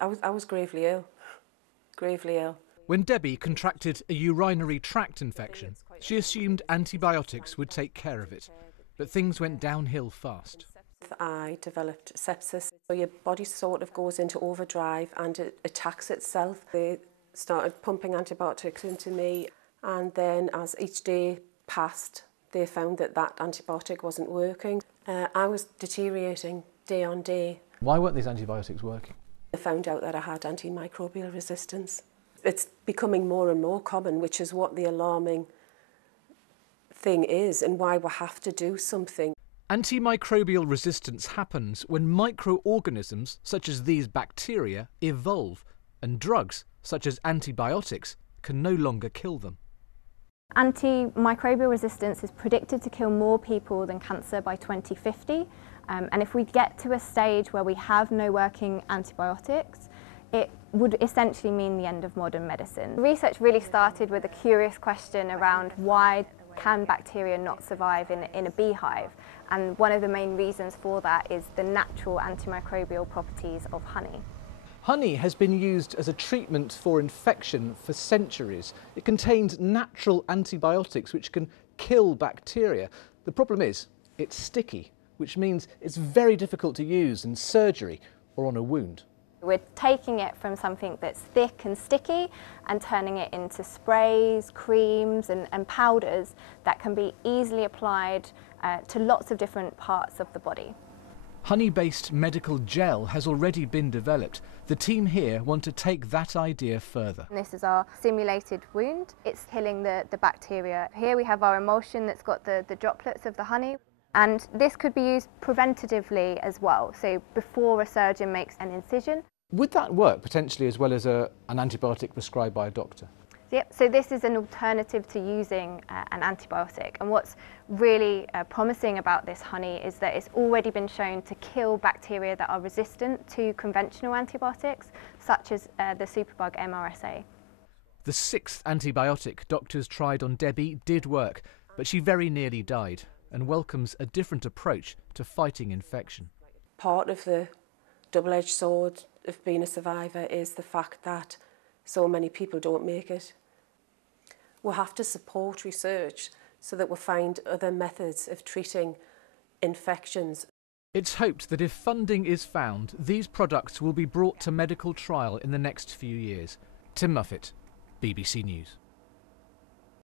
I was gravely ill. Gravely ill. When Debbie contracted a urinary tract infection, she assumed antibiotics would take care of it, but things went downhill fast. I developed sepsis. So your body sort of goes into overdrive and it attacks itself. They started pumping antibiotics into me, and then as each day passed, they found that antibiotic wasn't working. I was deteriorating day on day. Why weren't these antibiotics working? I found out that I had antimicrobial resistance. It's becoming more and more common, which is what the alarming thing is and why we have to do something. Antimicrobial resistance happens when microorganisms, such as these bacteria, evolve, and drugs, such as antibiotics, can no longer kill them. Antimicrobial resistance is predicted to kill more people than cancer by 2050. And if we get to a stage where we have no working antibiotics, it would essentially mean the end of modern medicine. The research really started with a curious question around why can bacteria not survive in a beehive? And one of the main reasons for that is the natural antimicrobial properties of honey. Honey has been used as a treatment for infection for centuries. It contains natural antibiotics which can kill bacteria. The problem is, it's sticky, which means it's very difficult to use in surgery or on a wound. We're taking it from something that's thick and sticky and turning it into sprays, creams and powders that can be easily applied to lots of different parts of the body. Honey-based medical gel has already been developed. The team here want to take that idea further. This is our simulated wound. It's killing the bacteria. Here we have our emulsion that's got the droplets of the honey. And this could be used preventatively as well, so before a surgeon makes an incision. Would that work potentially as well as an antibiotic prescribed by a doctor? Yep, so this is an alternative to using an antibiotic. And what's really promising about this honey is that it's already been shown to kill bacteria that are resistant to conventional antibiotics, such as the superbug MRSA. The 6th antibiotic doctors tried on Debbie did work, but she very nearly died, and welcomes a different approach to fighting infection. Part of the double-edged sword of being a survivor is the fact that so many people don't make it. We'll have to support research so that we'll find other methods of treating infections. It's hoped that if funding is found, these products will be brought to medical trial in the next few years. Tim Muffet, BBC News.